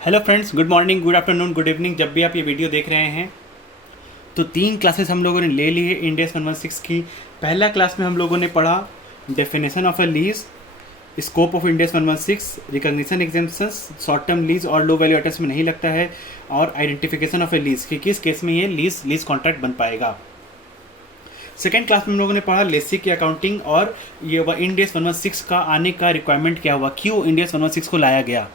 Hello friends, good morning, good afternoon, good evening. जब भी आप ये वीडियो देख रहे हैं तो 3 क्लासेस हम लोगों ने ले ली है इंड AS 116 की। पहला क्लास में हम लोगों ने पढ़ा definition of a lease, scope of Ind AS 116, recognition exemptions, short term lease और लो वैल्यू आइटम्स में नहीं लगता है, और आइडेंटिफिकेशन ऑफ ए लीज कि किस केस में ये लीज कॉन्ट्रैक्ट बन पाएगा। सेकेंड क्लास में हम लोगों ने पढ़ा लेसी की अकाउंटिंग और ये इंड AS 116 का आने का रिक्वायरमेंट क्या हुआ, क्यों इंड AS 116 को लाया गया।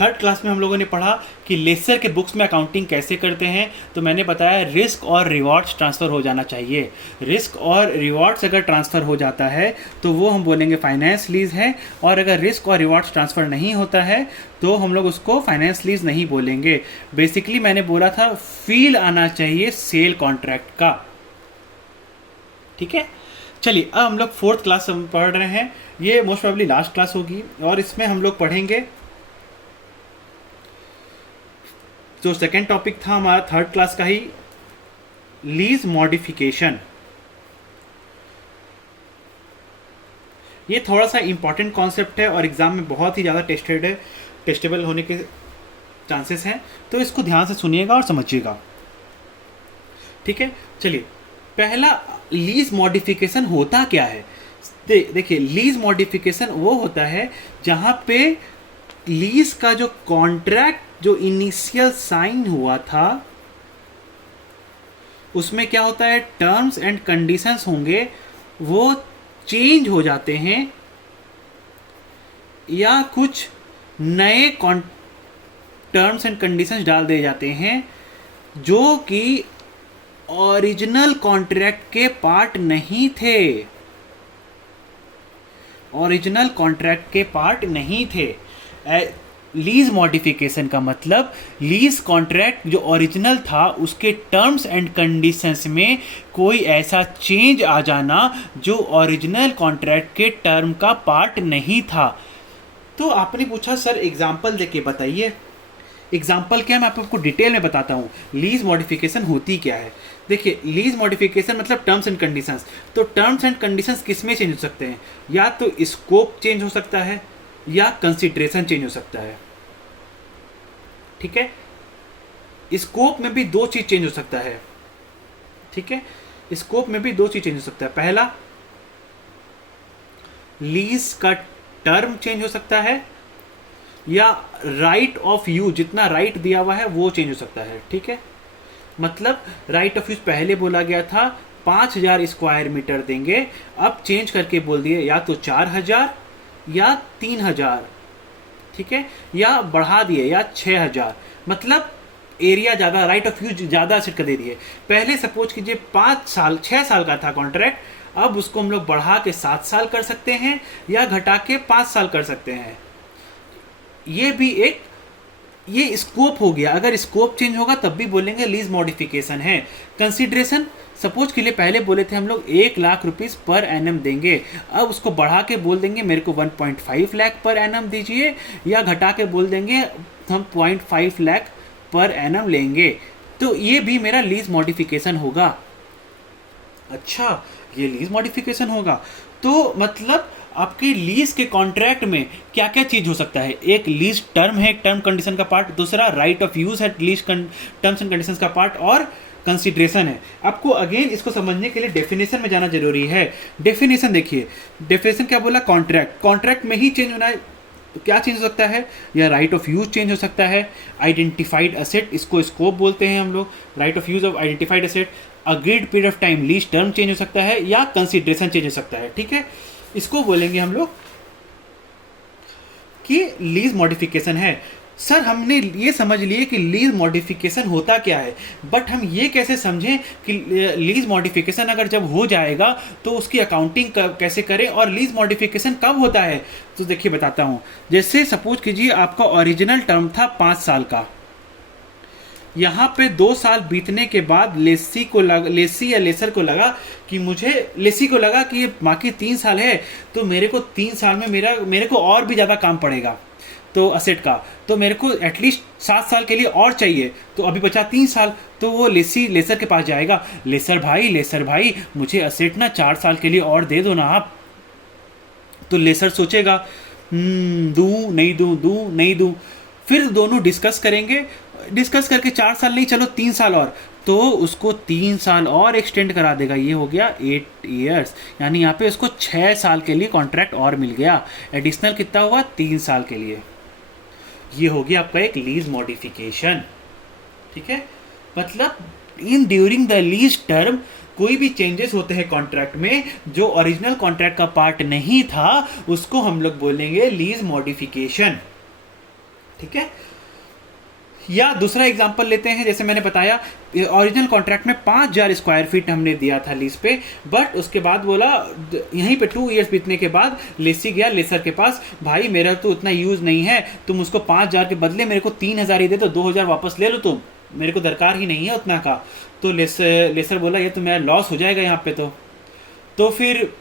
थर्ड क्लास में हम लोगों ने पढ़ा कि लेसर के बुक्स में अकाउंटिंग कैसे करते हैं। तो मैंने बताया रिस्क और रिवॉर्ड्स ट्रांसफ़र हो जाना चाहिए। रिस्क और रिवॉर्ड्स अगर ट्रांसफ़र हो जाता है तो वो हम बोलेंगे फाइनेंस लीज है, और अगर रिस्क और रिवॉर्ड्स ट्रांसफ़र नहीं होता है तो हम लोग उसको फाइनेंस लीज नहीं बोलेंगे। बेसिकली मैंने बोला था फील आना चाहिए सेल कॉन्ट्रैक्ट का। ठीक है, चलिए अब हम लोग फोर्थ क्लास पढ़ रहे हैं। ये मोस्ट प्रोबेबली लास्ट क्लास होगी और इसमें हम लोग पढ़ेंगे जो सेकेंड टॉपिक था हमारा थर्ड क्लास का ही, लीज मॉडिफिकेशन। ये थोड़ा सा इंपॉर्टेंट कॉन्सेप्ट है और एग्जाम में बहुत ही ज़्यादा टेस्टेबल होने के चांसेस हैं, तो इसको ध्यान से सुनिएगा और समझिएगा। ठीक है, चलिए पहला लीज मॉडिफिकेशन होता क्या है। देखिए लीज मॉडिफिकेशन वो होता है जहां पे लीज का जो कॉन्ट्रैक्ट जो इनिशियल साइन हुआ था उसमें क्या होता है, टर्म्स एंड कंडीशंस होंगे वो चेंज हो जाते हैं या कुछ नए टर्म्स एंड कंडीशंस डाल दिए जाते हैं जो कि ओरिजिनल कॉन्ट्रैक्ट के पार्ट नहीं थे। ओरिजिनल कॉन्ट्रैक्ट के पार्ट नहीं थे। लीज मॉडिफिकेशन का मतलब लीज कॉन्ट्रैक्ट जो ओरिजिनल था उसके टर्म्स एंड कंडीशंस में कोई ऐसा चेंज आ जाना जो ओरिजिनल कॉन्ट्रैक्ट के टर्म का पार्ट नहीं था। तो आपने पूछा सर एग्जाम्पल देके बताइए। एग्जाम्पल क्या, मैं आपको डिटेल में बताता हूँ लीज मॉडिफिकेशन होती क्या है। देखिए लीज मॉडिफिकेशन मतलब टर्म्स एंड कंडीशंस। तो टर्म्स एंड कंडीशंस किस में चेंज हो सकते हैं, या तो स्कोप चेंज हो सकता है या कंसिडरेशन चेंज हो सकता है। ठीक है, स्कोप में भी दो चीज चेंज हो सकता है। ठीक है, स्कोप में भी दो चीज चेंज हो सकता है। पहला, लीज का टर्म चेंज हो सकता है या राइट ऑफ यूज, जितना राइट दिया हुआ है वो चेंज हो सकता है। ठीक है, मतलब राइट ऑफ यूज पहले बोला गया था 5000 स्क्वायर मीटर देंगे, अब चेंज करके बोल दिए या तो 4000 या 3000। ठीक है, या बढ़ा दिए या 6000, मतलब एरिया ज़्यादा, राइट ऑफ यूज ज़्यादा सेट कर दे दिए। पहले सपोज कीजिए 6 साल का था कॉन्ट्रैक्ट, अब उसको हम लोग बढ़ा के 7 साल कर सकते हैं या घटा के 5 साल कर सकते हैं। ये भी एक ये स्कोप हो गया। अगर स्कोप चेंज होगा तब भी बोलेंगे लीज मॉडिफिकेशन है। कंसिडरेशन, सपोज के लिए पहले बोले थे हम लोग 1 लाख रुपीस पर एनम देंगे, अब उसको बढ़ा के बोल देंगे मेरे को 1.5 लाख पर एनम दीजिए, या घटा के बोल देंगे हम 0.5 लाख पर एनम लेंगे, तो ये भी मेरा लीज मॉडिफिकेशन होगा। अच्छा, ये लीज मॉडिफिकेशन होगा। तो मतलब आपके लीज के कॉन्ट्रैक्ट में क्या क्या चीज हो सकता है। एक लीज टर्म है, एक टर्म कंडीशन का पार्ट, दूसरा राइट ऑफ यूज है लीज टर्म्स एंड कंडीशंस का पार्ट, और कंसिडरेशन है। आपको अगेन इसको समझने के लिए डेफिनेशन में जाना जरूरी है। डेफिनेशन देखिए, डेफिनेशन क्या बोला, कॉन्ट्रैक्ट। कॉन्ट्रैक्ट में ही चेंज होना है तो क्या चेंज हो सकता है, या राइट ऑफ यूज चेंज हो सकता है, आइडेंटिफाइड असेट, इसको स्कोप बोलते हैं हम लोग, right of use of identified asset, agreed period of time lease term change हो सकता है, या कंसिडरेशन चेंज हो सकता है। ठीक है, इसको बोलेंगे हम लोग कि लीज मॉडिफिकेशन है। सर हमने ये समझ लिए कि लीज मॉडिफिकेशन होता क्या है, बट हम ये कैसे समझें कि लीज मॉडिफिकेशन अगर जब हो जाएगा तो उसकी अकाउंटिंग कैसे करें, और लीज मॉडिफिकेशन कब होता है। तो देखिए बताता हूँ। जैसे सपोज कीजिए आपका ओरिजिनल टर्म था 5 साल का, यहाँ पे 2 साल बीतने के बाद लेसी या लेसर को लगा कि लेसी को लगा कि ये बाकी 3 साल है, तो मेरे को 3 साल में मेरे को और भी ज़्यादा काम पड़ेगा तो असेट का, तो मेरे को एटलीस्ट 7 साल के लिए और चाहिए, तो अभी बचा 3 साल। तो वो लेसर के पास जाएगा, लेसर भाई मुझे असेट ना 4 साल के लिए और दे दो ना आप। तो लेसर सोचेगा दूँ नहीं दूँ, फिर दोनों डिस्कस करेंगे, डिस्कस करके 4 साल नहीं, चलो 3 साल और, तो उसको 3 साल और एक्सटेंड करा देगा। ये हो गया 8 ईयर्स, यानी यहाँ पे उसको 6 साल के लिए कॉन्ट्रैक्ट और मिल गया। एडिशनल कितना हुआ? 3 साल के लिए। ये हो गया आपका एक लीज मॉडिफिकेशन। ठीक है, मतलब in during the lease term कोई भी चेंजेस होते हैं कॉन्ट्रैक्ट में जो ओरिजिनल कॉन्ट्रैक्ट का पार्ट नहीं था, उसको हम लोग बोलेंगे लीज मॉडिफिकेशन। ठीक है, या दूसरा एग्जांपल लेते हैं, जैसे मैंने बताया ओरिजिनल कॉन्ट्रैक्ट में 5000 स्क्वायर फीट हमने दिया था लीज पे, बट उसके बाद बोला यहीं पे 2 इयर्स बीतने के बाद लेसी गया लेसर के पास, भाई मेरा तो उतना यूज नहीं है, तुम उसको 5000 के बदले मेरे को 3000 ही दे दो, 2000 वापस ले लो तुम, मेरे को दरकार ही नहीं है उतना का। तो लेसर बोला ये तो मेरा लॉस हो जाएगा यहाँ पे, तो फिर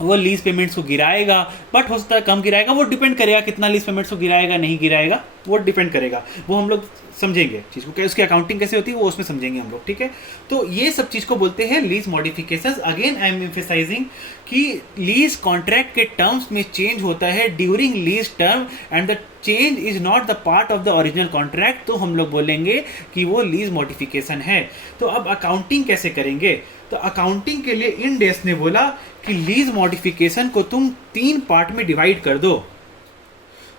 वो लीज पेमेंट्स को गिराएगा, बट हो सकता है कम गिराएगा, वो डिपेंड करेगा कितना लीज पेमेंट्स को गिराएगा नहीं गिराएगा, वो डिपेंड करेगा, वो हम लोग समझेंगे चीज़ को, उसकी अकाउंटिंग कैसे होती है वो उसमें समझेंगे हम लोग। ठीक है, तो ये सब चीज़ को बोलते हैं lease modifications. Again I am emphasizing कि लीज कॉन्ट्रैक्ट के टर्म्स में चेंज होता है during lease term and the change is not the part of the original contract, तो हम लोग बोलेंगे कि वो लीज मॉडिफिकेशन है। तो अब अकाउंटिंग कैसे करेंगे? तो अकाउंटिंग के लिए इंड एस ने बोला कि लीज मॉडिफिकेशन को तुम 3 पार्ट में डिवाइड कर दो।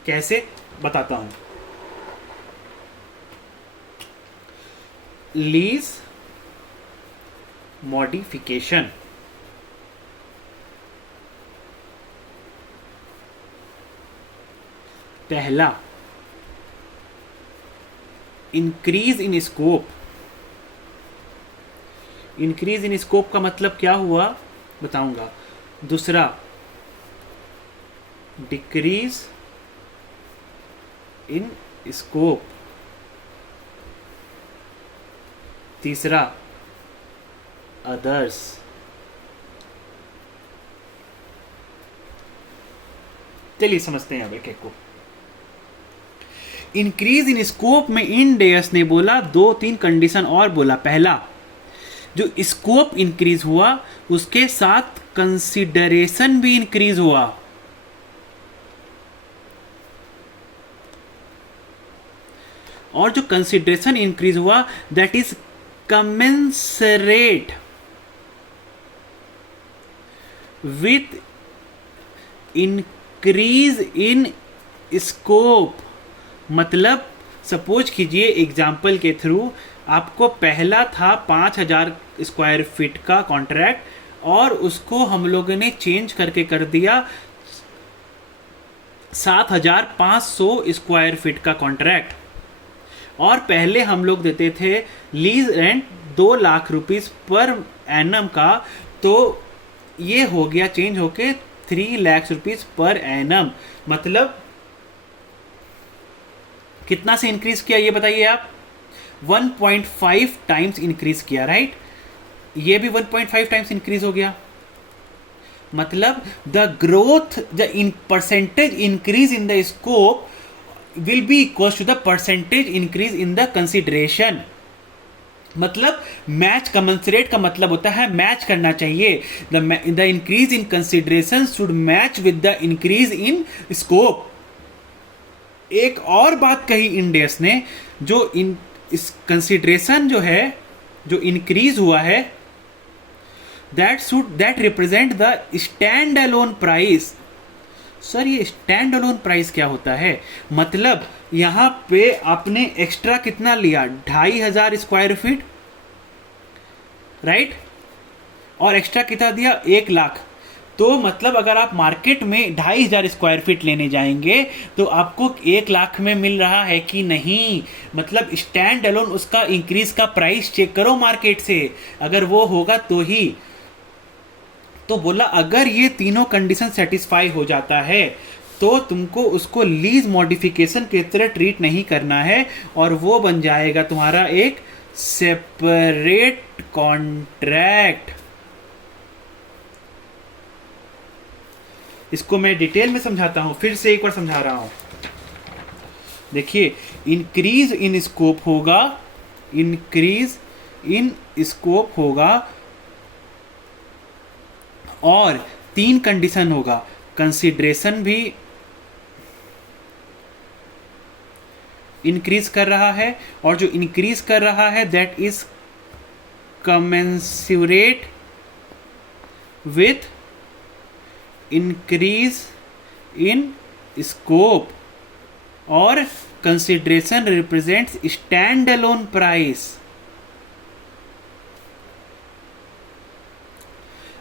कैसे? बताता हूं। लीज मॉडिफिकेशन, पहला increase in scope. Increase in scope का मतलब क्या हुआ बताऊंगा। दूसरा डिक्रीज इन स्कोप। तीसरा अदर्स। चलिए समझते हैं अब एक एक को। इंक्रीज इन स्कोप में इंड एस ने बोला 2-3 कंडीशन और बोला। पहला, जो स्कोप इंक्रीज हुआ उसके साथ कंसिडरेशन भी इंक्रीज हुआ। और जो कंसिडरेशन इंक्रीज हुआ that is commensurate with increase in scope। मतलब सपोज कीजिए एग्जाम्पल के थ्रू आपको पहला था 5000 स्क्वायर फीट का कॉन्ट्रैक्ट और उसको हम लोगों ने चेंज करके कर दिया 7500 स्क्वायर फीट का कॉन्ट्रैक्ट। और पहले हम लोग देते थे lease rent 2 lakh rupees per annum का, तो ये हो गया चेंज होके 3 लाख रुपीस पर एनम। मतलब कितना से इंक्रीज किया ये बताइए आप? 1.5 टाइम्स इंक्रीज किया, राइट? ये भी 1.5 टाइम्स इंक्रीज हो गया। मतलब the growth, the in percentage increase in the scope will be equals to the percentage increase in the consideration। मतलब मैच कमेंसरेट का मतलब होता है मैच करना चाहिए। The increase in consideration should match with the increase in scope. एक और बात कही इंडेस ने, जो इस कंसिडरेशन जो है जो इंक्रीज हुआ है that represent the stand alone price. Sir ये स्टैंड अलोन प्राइस क्या होता है? मतलब यहां पे आपने एक्स्ट्रा कितना लिया? 2500 स्क्वायर फीट, राइट? और एक्स्ट्रा कितना दिया? 1 लाख। तो मतलब अगर आप मार्केट में 2500 स्क्वायर फीट लेने जाएंगे तो आपको 1 लाख में मिल रहा है कि नहीं? मतलब स्टैंड अलोन उसका इंक्रीज का प्राइस चेक करो मार्केट से, अगर वो होगा तो ही। तो बोला अगर ये तीनों कंडीशन सेटिस्फाई हो जाता है तो तुमको उसको लीज मॉडिफिकेशन की तरह ट्रीट नहीं करना है और वो बन जाएगा तुम्हारा एक सेपरेट कॉन्ट्रैक्ट। इसको मैं डिटेल में समझाता हूं, फिर से एक बार समझा रहा हूं। देखिए, इंक्रीज इन स्कोप होगा, इंक्रीज इन स्कोप होगा और 3 कंडीशन होगा, कंसिडरेशन भी इंक्रीज कर रहा है, और जो इंक्रीज कर रहा है that is commensurate with increase in scope, और consideration represents standalone price।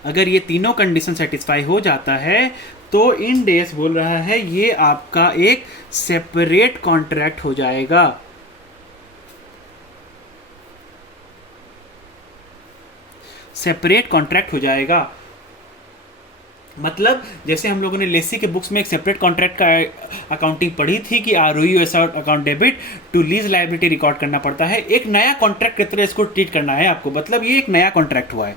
अगर ये तीनों कंडीशन सेटिस्फाई हो जाता है तो इंड एस बोल रहा है ये आपका एक सेपरेट कॉन्ट्रैक्ट हो जाएगा। सेपरेट कॉन्ट्रैक्ट हो जाएगा मतलब जैसे हम लोगों ने लेसी के बुक्स में एक सेपरेट कॉन्ट्रैक्ट का अकाउंटिंग पढ़ी थी कि ROU S account debit to lease liability record करना पड़ता है, एक नया कॉन्ट्रैक्ट की तरह इसको ट्रीट करना है आपको। मतलब ये एक नया कॉन्ट्रैक्ट हुआ है,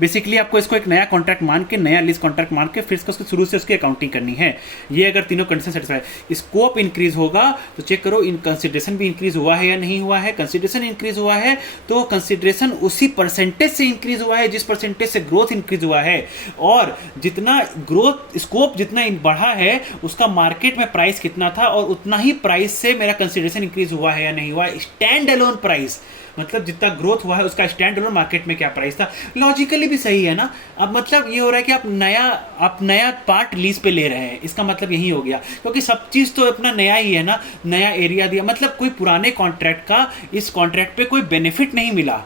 बेसिकली आपको इसको एक नया कॉन्ट्रैक्ट मान के, नया लीज कॉन्ट्रैक्ट मान के फिर इसको शुरू से उसकी अकाउंटिंग करनी है। ये अगर तीनों कंडीशन सेटिस्फाई, स्कोप इंक्रीज होगा तो चेक करो इन कंसिडरेशन भी इंक्रीज हुआ है या नहीं हुआ है। कंसिडरेशन इंक्रीज हुआ है तो कंसिडरेशन उसी परसेंटेज से इंक्रीज हुआ है जिस परसेंटेज से ग्रोथ इंक्रीज हुआ है, और जितना ग्रोथ स्कोप जितना बढ़ा है उसका मार्केट में प्राइस कितना था और उतना ही प्राइस से मेरा कंसिडरेशन इंक्रीज हुआ है या नहीं हुआ है। स्टैंड अलोन प्राइस मतलब जितना ग्रोथ हुआ है उसका स्टैंड अलोन मार्केट में क्या प्राइस था। लॉजिकली भी सही है ना। अब मतलब ये हो रहा है कि आप नया पार्ट लीज पे ले रहे हैं, इसका मतलब यही हो गया, क्योंकि सब चीज़ तो अपना नया ही है ना, नया एरिया दिया, मतलब कोई पुराने कॉन्ट्रैक्ट का इस कॉन्ट्रैक्ट पे कोई बेनिफिट नहीं मिला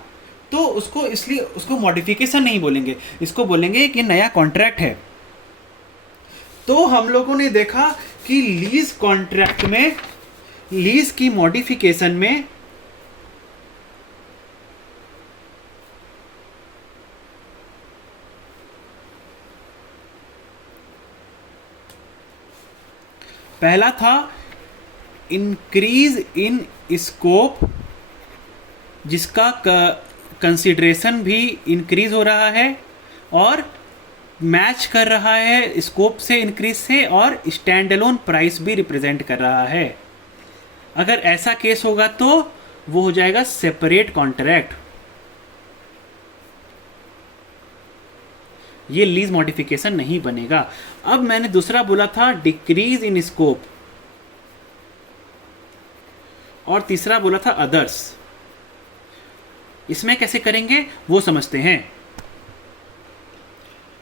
तो उसको, इसलिए उसको मॉडिफिकेशन नहीं बोलेंगे, इसको बोलेंगे कि नया कॉन्ट्रैक्ट है। तो हम लोगों ने देखा कि लीज कॉन्ट्रैक्ट में, लीज की मॉडिफिकेशन में पहला था इंक्रीज इन स्कोप, जिसका कंसिडरेशन भी इंक्रीज हो रहा है और मैच कर रहा है स्कोप से इंक्रीज से, और स्टैंड अलोन प्राइस भी रिप्रेजेंट कर रहा है। अगर ऐसा केस होगा तो वो हो जाएगा सेपरेट कॉन्ट्रैक्ट, ये लीज मॉडिफिकेशन नहीं बनेगा। अब मैंने दूसरा बोला था डिक्रीज इन स्कोप, और तीसरा बोला था अदर्स। इसमें कैसे करेंगे वो समझते हैं।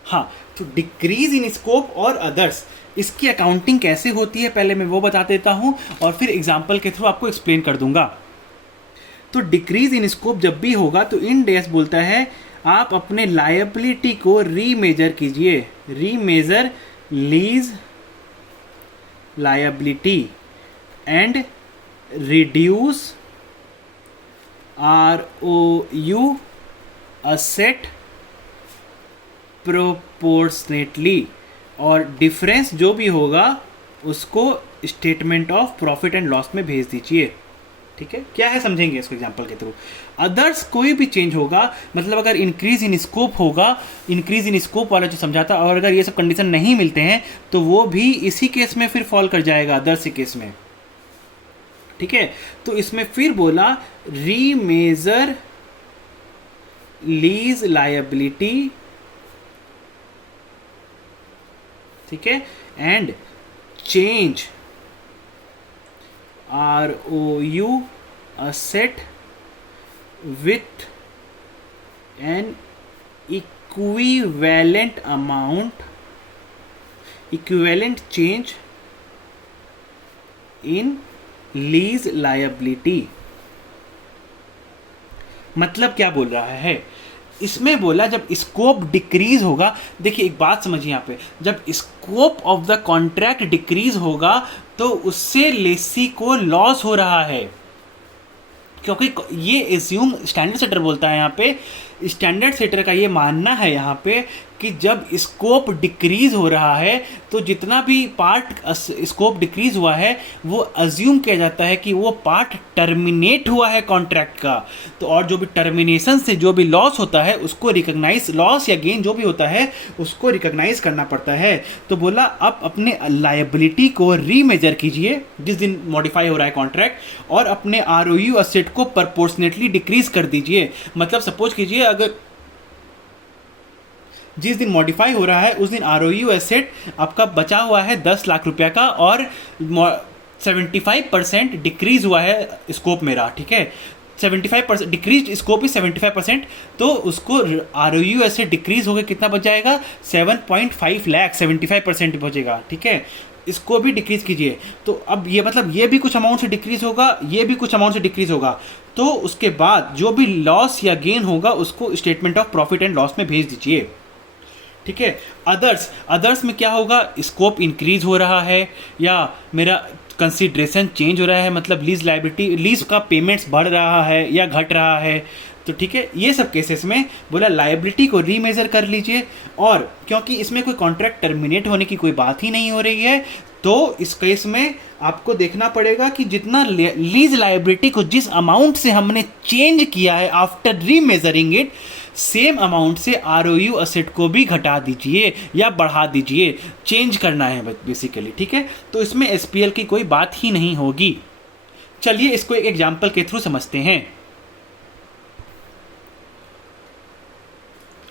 हाँ, तो डिक्रीज इन स्कोप और अदर्स, इसकी अकाउंटिंग कैसे होती है पहले मैं वो बता देता हूं और फिर एग्जाम्पल के थ्रू आपको एक्सप्लेन कर दूंगा। तो डिक्रीज इन स्कोप जब भी होगा तो इंड एस बोलता है आप अपने लायबिलिटी को रीमेजर कीजिए, remeasure lease liability and reduce ROU asset proportionately, और डिफरेंस जो भी होगा उसको statement of profit and loss में भेज दीजिए। ठीक है, क्या है समझेंगे इसको एग्जांपल के थ्रू। अदर्स कोई भी चेंज होगा, मतलब अगर इंक्रीज इन स्कोप होगा, इंक्रीज इन स्कोप वाला जो समझाता, और अगर ये सब कंडीशन नहीं मिलते हैं तो वो भी इसी केस में फिर फॉल कर जाएगा, अदर्स केस में। ठीक है, तो इसमें फिर बोला रीमेजर लीज लायबिलिटी, ठीक है, and change ROU asset with an equivalent amount, equivalent change in lease liability। मतलब क्या बोल रहा है इसमें, बोला जब स्कोप डिक्रीज होगा, देखिए एक बात समझिए यहाँ पे, जब scope of the contract decrease होगा तो उससे लेसी को लॉस हो रहा है, क्योंकि ये एज्यूम स्टैंडर्ड सेटर बोलता है यहाँ पे, स्टैंडर्ड सेटर का ये मानना है यहाँ पे कि जब स्कोप डिक्रीज हो रहा है तो जितना भी पार्ट स्कोप डिक्रीज हुआ है वो अज्यूम किया जाता है कि वो पार्ट टर्मिनेट हुआ है कॉन्ट्रैक्ट का। तो और जो भी टर्मिनेशन से जो भी लॉस होता है उसको रिकॉग्नाइज, लॉस या गेन जो भी होता है उसको रिकॉग्नाइज करना पड़ता है। तो बोला आप अपने लायबिलिटी को रीमेजर कीजिए जिस दिन मॉडिफाई हो रहा है कॉन्ट्रैक्ट, और अपने ROU असेट को प्रपोर्शनेटली डिक्रीज कर दीजिए। मतलब सपोज कीजिए अगर जिस दिन मॉडिफाई हो रहा है उस दिन ROU एसेट आपका बचा हुआ है 10 लाख रुपया का, और 75% डिक्रीज हुआ है स्कोप मेरा, ठीक है, 75% डिक्रीज स्कोप इज 75%, तो उसको ROU से डिक्रीज होकर कितना बच जाएगा, 7.5 लाख, 75% बचेगा, ठीक है। इसको भी डिक्रीज कीजिए, तो अब ये मतलब ये भी कुछ अमाउंट से डिक्रीज होगा, ये भी कुछ अमाउंट से डिक्रीज होगा, तो उसके बाद जो भी लॉस या गेन होगा उसको statement of profit and loss में भेज दीजिए, ठीक है। अदर्स में क्या होगा, स्कोप इंक्रीज हो रहा है या मेरा कंसिडरेशन चेंज हो रहा है, मतलब लीज लाइबिलिटी, लीज का पेमेंट्स बढ़ रहा है या घट रहा है, तो ठीक है, ये सब केसेस में बोला लाइबिलिटी को रीमेजर कर लीजिए। और क्योंकि इसमें कोई कॉन्ट्रैक्ट टर्मिनेट होने की कोई बात ही नहीं हो रही है, तो इस केस में आपको देखना पड़ेगा कि जितना लीज लाइबिलिटी को जिस अमाउंट से हमने चेंज किया है आफ्टर रीमेजरिंग इट, सेम अमाउंट से ROU असेट को भी घटा दीजिए या बढ़ा दीजिए, चेंज करना है बेसिकली, ठीक है। तो इसमें SPL की कोई बात ही नहीं होगी। चलिए इसको एक एग्जाम्पल के थ्रू समझते हैं।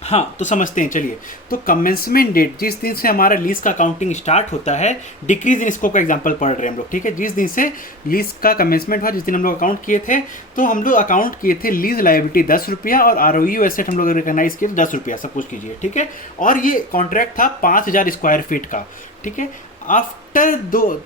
हाँ, तो समझते हैं, चलिए। तो कमेंसमेंट डेट, जिस दिन से हमारा लीज का अकाउंटिंग स्टार्ट होता है, डिक्रीज इन स्कोप का एग्जांपल पढ़ रहे हैं हम लोग, ठीक है। जिस दिन से लीज का कमेंसमेंट हुआ, जिस दिन हम लोग अकाउंट किए थे, तो हम लोग अकाउंट किए थे लीज लायबिलिटी 10 रुपया और ROU एसेट हम लोग रिकॉग्नाइज किए 10 रुपया, सब कुछ कीजिए, ठीक है। और ये कॉन्ट्रैक्ट था 5000 स्क्वायर फीट का, ठीक है। आफ्टर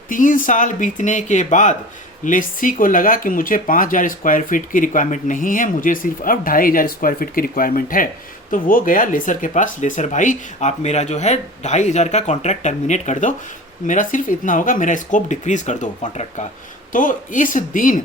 3 साल बीतने के बाद लेसी को लगा कि मुझे 5000 स्क्वायर फीट की रिक्वायरमेंट नहीं है, मुझे सिर्फ अब 2500 स्क्वायर फीट की रिक्वायरमेंट है। तो वो गया लेसर के पास, लेसर भाई आप मेरा जो है 2500 का कॉन्ट्रैक्ट टर्मिनेट कर दो, मेरा सिर्फ इतना होगा, मेरा स्कोप डिक्रीज कर दो कॉन्ट्रैक्ट का। तो इस दिन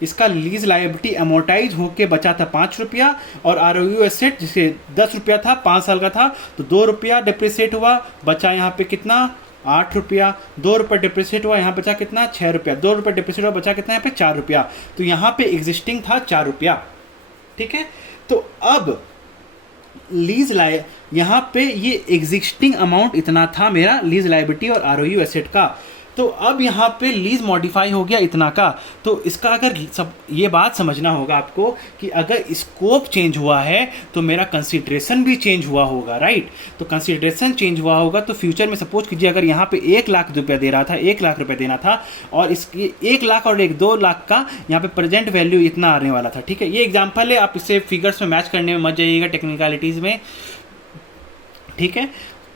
इसका लीज लायबिलिटी अमोर्टाइज होके बचा था 5 रुपया, और ROU एसेट जिसे 10 रुपया था, 5 साल का था, तो 2 रुपया डिप्रिसिएट हुआ, बचा यहाँ पे कितना 8 रुपया, 2 रुपये डिप्रिसिएट हुआ, यहाँ बचा कितना 6 रुपया, 2 रुपये डिप्रिसिएट हुआ, बचा कितना यहाँ पे 4 रुपया। तो यहाँ पे एग्जिस्टिंग था 4 रुपया, ठीक है। तो अब लीज लाए यहाँ पे ये एग्जिस्टिंग अमाउंट इतना था मेरा लीज लायबिलिटी और ROU एसेट का। तो अब यहाँ पे लीज मॉडिफाई हो गया इतना का, तो इसका अगर सब ये बात समझना होगा आपको कि अगर स्कोप चेंज हुआ है तो मेरा कंसिडरेशन भी चेंज हुआ होगा, राइट। तो कंसिडरेशन चेंज हुआ होगा तो फ्यूचर में सपोज कीजिए अगर यहाँ पे 1 लाख रुपया दे रहा था, 1 लाख रुपया देना था, और इसकी 1 लाख और 2 लाख का यहाँ पे प्रेजेंट वैल्यू इतना आने वाला था, ठीक है। ये एग्जाम्पल है, आप इसे फिगर्स में मैच करने में मत जाइएगा टेक्निकलिटीज़ में, ठीक है।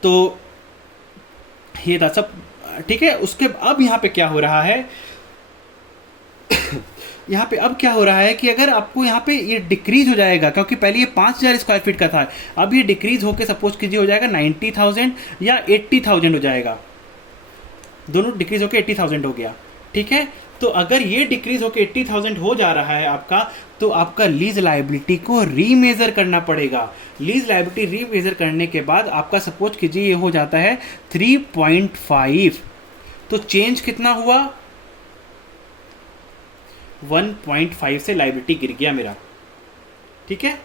तो ये था सब, ठीक है। उसके अब यहाँ पे क्या हो रहा है यहाँ पे अब क्या हो रहा है कि अगर आपको यहाँ पे ये डिक्रीज हो जाएगा, क्योंकि पहले ये 5000 स्क्वायर फीट का था, अब ये डिक्रीज होके सपोज कीजिए हो जाएगा 90,000 या 80,000 हो जाएगा, दोनों डिक्रीज होके 80,000 हो गया, ठीक है। तो अगर ये डिक्रीज होके 80,000 हो जा रहा है आपका, तो आपका लीज लायबिलिटी को रीमेजर करना पड़ेगा। लीज लायबिलिटी रीमेजर करने के बाद आपका सपोज कीजिए ये हो जाता है 3.5, तो चेंज कितना हुआ 1.5 से लायबिलिटी गिर गया मेरा, ठीक है।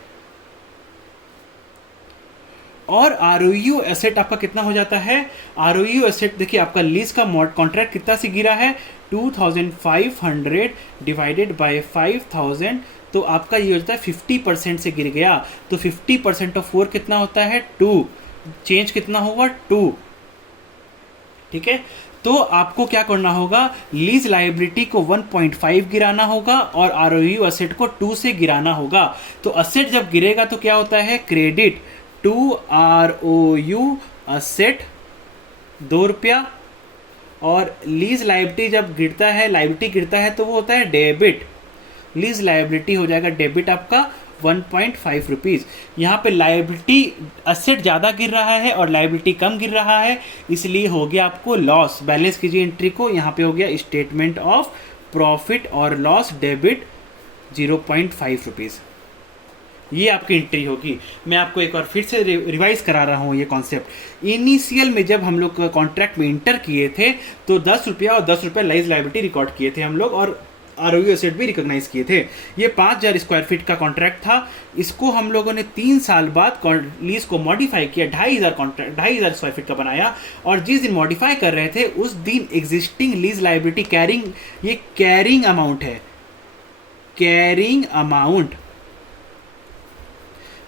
और ROU एसेट आपका कितना हो जाता है, ROU एसेट देखिए आपका लीज का कॉन्ट्रैक्ट कितना से गिरा है 2500 डिवाइडेड बाय 5000, तो आपका ये होता है 50% से गिर गया। तो 50% ऑफ 4 कितना होता है 2, चेंज कितना होगा 2, ठीक है। तो आपको क्या करना होगा, लीज लायबिलिटी को 1.5 गिराना होगा और ROU एसेट को 2 से गिराना होगा। तो एसेट जब गिरेगा तो क्या होता है क्रेडिट टू ROU एसेट 2 रुपया, और लीज लायबिलिटी जब गिरता है, लायबिलिटी गिरता है तो वो होता है डेबिट, लीज लायबिलिटी हो जाएगा डेबिट आपका 1.5 रुपीज़। यहाँ पे लायबिलिटी एसेट ज़्यादा गिर रहा है और लायबिलिटी कम गिर रहा है, इसलिए हो गया आपको लॉस। बैलेंस कीजिए एंट्री को, यहाँ पे हो गया स्टेटमेंट ऑफ प्रॉफिट और लॉस डेबिट 0.5 रुपीज़, ये आपकी एंट्री होगी। मैं आपको एक बार फिर से रिवाइज करा रहा हूँ ये कॉन्सेप्ट। इनिशियल में जब हम लोग कॉन्ट्रैक्ट में इंटर किए थे तो 10 रुपया और 10 रुपया लीज लायबिलिटी रिकॉर्ड किए थे हम लोग, और ROU एसेट भी रिकॉग्नाइज किए थे। ये 5000 स्क्वायर फीट का कॉन्ट्रैक्ट था, इसको हम लोगों ने 3 साल बाद लीज को मॉडिफाई किया, 2500 स्क्वायर फीट का बनाया, और जिस दिन मॉडिफाई कर रहे थे उस दिन एग्जिस्टिंग लीज लायबिलिटी कैरिंग, ये कैरिंग अमाउंट है, carrying amount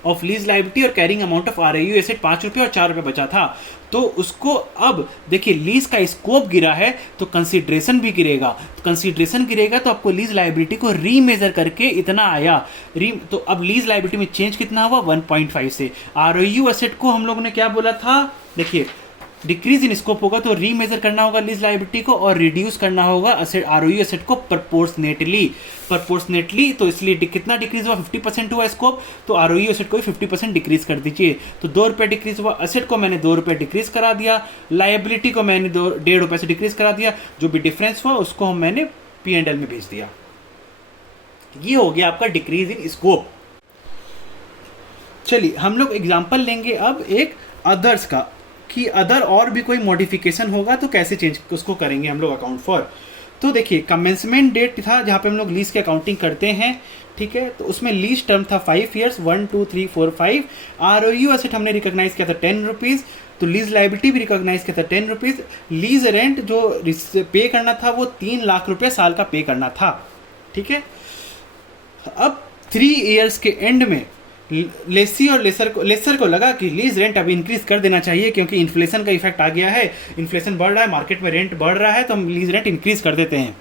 of lease liability और carrying amount of ROU asset 5 रुपये और 4 रुपये बचा था। तो उसको अब देखिए लीज का स्कोप गिरा है तो कंसीडरेशन भी गिरेगा, तो कंसीडरेशन गिरेगा तो आपको लीज लायबिलिटी को रीमेजर करके इतना आया तो अब लीज लायबिलिटी में चेंज कितना हुआ 1.5 से। आरओयू एसेट को हम लोगों ने क्या बोला था, देखिए डिक्रीज इन स्कोप होगा तो रीमेजर करना होगा लीज लायबिलिटी को और रिड्यूस करना होगा आरओयू एसेट को प्रोपोर्शनेटली। तो इसलिए कितना डिक्रीज हुआ 50% हुआ स्कोप, तो आरओयू एसेट को भी 50% डिक्रीज कर दीजिए। तो 2 रुपये डिक्रीज हुआ, एसेट को मैंने 2 रुपये डिक्रीज करा दिया, लायबिलिटी को मैंने 1.5 रुपये से डिक्रीज करा दिया, जो भी डिफरेंस हुआ उसको हम मैंने P&L में भेज दिया। ये हो गया आपका डिक्रीज इन स्कोप। चलिए हम लोग एग्जाम्पल लेंगे अब एक अदर्स का, कि अदर और भी कोई मॉडिफिकेशन होगा तो कैसे चेंज उसको करेंगे हम लोग अकाउंट फॉर। तो देखिए कमेंसमेंट डेट था जहाँ पे हम लोग लीज की अकाउंटिंग करते हैं, ठीक है, तो उसमें लीज टर्म था 5 ईयर्स, 1 2 3 4 5। आरओयू एसेट हमने रिकॉग्नाइज किया था 10 रुपीज़, तो लीज लायबिलिटी भी रिकॉग्नाइज किया था 10 रुपीज़। लीज रेंट जो पे करना था वो 3 लाख रुपये साल का पे करना था, ठीक है। अब 3 ईयर्स के एंड में लेसी और लेसर को लगा कि लीज रेंट अभी इंक्रीज कर देना चाहिए क्योंकि इन्फ्लेशन का इफेक्ट आ गया है, इन्फ्लेशन बढ़ रहा है, मार्केट में रेंट बढ़ रहा है, तो हम लीज रेंट इंक्रीज कर देते हैं।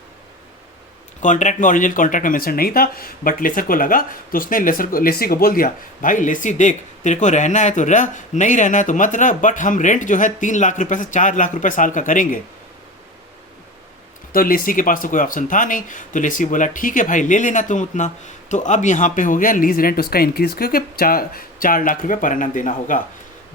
कॉन्ट्रैक्ट में, ओरिजिनल कॉन्ट्रैक्ट में मेंशन नहीं था, बट लेसर को लगा तो उसने लेसी को बोल दिया, भाई लेसी देख तेरे को रहना है तो रह, नहीं रहना है तो मत रह, बट हम रेंट जो है 3 लाख रुपए से 4 लाख रुपए साल का करेंगे। तो लेसी के पास तो कोई ऑप्शन था नहीं, तो लेसी बोला ठीक है भाई ले लेना तुम उतना। तो अब यहाँ पे हो गया लीज रेंट उसका इंक्रीज क्योंकि 4 लाख रुपए पर एनम देना होगा।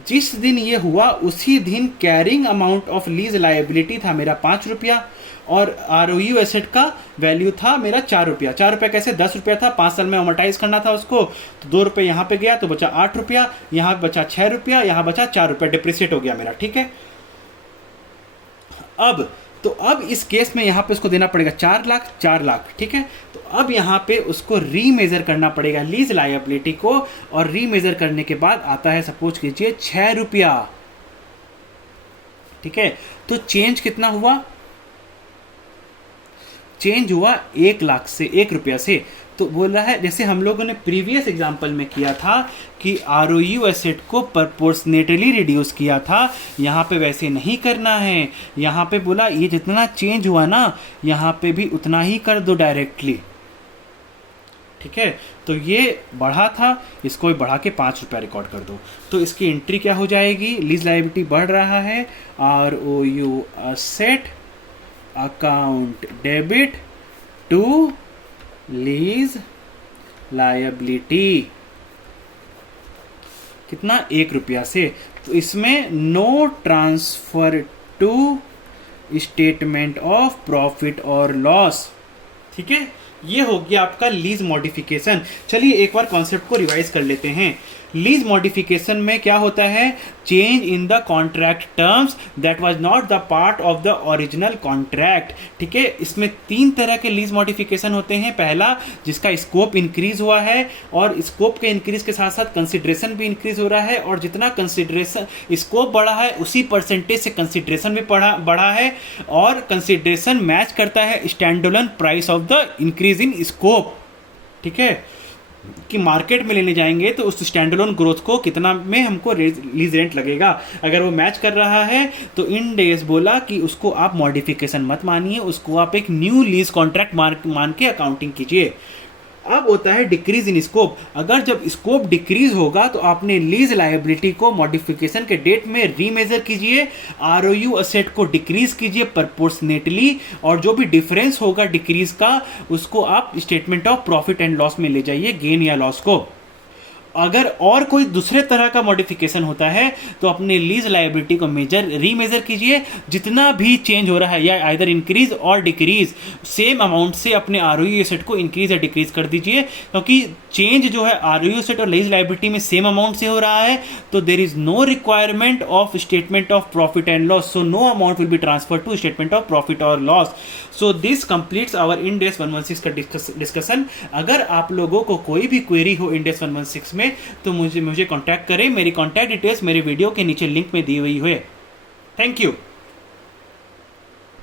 जिस दिन ये हुआ उसी दिन carrying amount of lease liability था मेरा 5 रुपया और आरओयू एसेट का वैल्यू था मेरा 4 रुपया। 4 रुपया कैसे, 10 रुपया था, 5 साल में अमोर्टाइज करना था उसको, तो 2 रुपये यहाँ पे गया तो बचा 8 रुपया, यहाँ बचा 6 रुपया, यहाँ बचा 4 रुपया, डिप्रिसिएट हो गया मेरा, ठीक है। अब इस केस में यहाँ पे उसको देना पड़ेगा 4 लाख, ठीक है। तो अब यहाँ पे उसको रीमेजर करना पड़ेगा लीज लायबिलिटी को, और रीमेजर करने के बाद आता है सपोज कीजिए 6 रुपया, ठीक है। तो चेंज कितना हुआ, चेंज हुआ 1 लाख से, 1 रुपया से। तो बोल रहा है जैसे हम लोगों ने प्रीवियस एग्जांपल में किया था कि आरओयू एसेट को प्रोपोर्शनेटली रिड्यूस किया था, यहाँ पे वैसे नहीं करना है। यहाँ पे बोला ये जितना चेंज हुआ ना यहाँ पे भी उतना ही कर दो डायरेक्टली, ठीक है। तो ये बढ़ा था, इसको भी बढ़ा के 5 रुपया रिकॉर्ड कर दो। तो इसकी एंट्री क्या हो जाएगी, लीज लायबिलिटी बढ़ रहा है, ROU asset account debit to lease liability, कितना 1 रुपया से। तो इसमें no transfer to statement of profit और लॉस, ठीक है। ये हो गया आपका लीज मॉडिफिकेशन। चलिए एक बार कॉन्सेप्ट को रिवाइज कर लेते हैं। लीज मॉडिफिकेशन में क्या होता है, change in the contract terms that was not the part of the original contract, ठीक है। इसमें 3 तरह के लीज मॉडिफिकेशन होते हैं। पहला जिसका स्कोप इंक्रीज हुआ है और स्कोप के इंक्रीज के साथ साथ कंसिडरेशन भी इंक्रीज हो रहा है, और जितना कंसिडरेशन स्कोप बढ़ा है उसी परसेंटेज से कंसिडरेशन भी बढ़ा है, और कंसिडरेशन मैच करता है standalone price of the increase in scope, ठीक है। कि मार्केट में लेने जाएंगे तो उस स्टैंडअलोन ग्रोथ को कितना में हमको लीज रेंट लगेगा, अगर वो मैच कर रहा है तो इन डेज बोला कि उसको आप मॉडिफिकेशन मत मानिए, उसको आप एक न्यू लीज कॉन्ट्रैक्ट मान के अकाउंटिंग कीजिए। अब होता है डिक्रीज इन स्कोप। अगर जब स्कोप डिक्रीज होगा तो आपने लीज लायबिलिटी को मॉडिफिकेशन के डेट में रीमेजर कीजिए, आरओयू एसेट को डिक्रीज कीजिए प्रोपोर्शनेटली, और जो भी डिफरेंस होगा डिक्रीज का उसको आप statement of profit and loss में ले जाइए, गेन या लॉस को। अगर और कोई दूसरे तरह का मॉडिफिकेशन होता है तो अपने लीज लायबिलिटी को रीमेजर कीजिए, जितना भी चेंज हो रहा है या आइदर इंक्रीज और डिक्रीज सेम अमाउंट से अपने आरओयू एसेट को इंक्रीज या डिक्रीज कर दीजिए, क्योंकि चेंज जो है आरओयू एसेट और लीज लायबिलिटी में सेम अमाउंट से हो रहा है, तो there is no requirement of statement of profit and loss, so no amount will be transfer to statement of profit और loss. So this completes our Ind AS 116 का discussion. अगर आप लोगों को कोई भी क्वेरी हो इंड एस 116 में तो मुझे कांटेक्ट करें। मेरी कांटेक्ट डिटेल्स मेरे वीडियो के नीचे लिंक में दी हुई है। Thank you.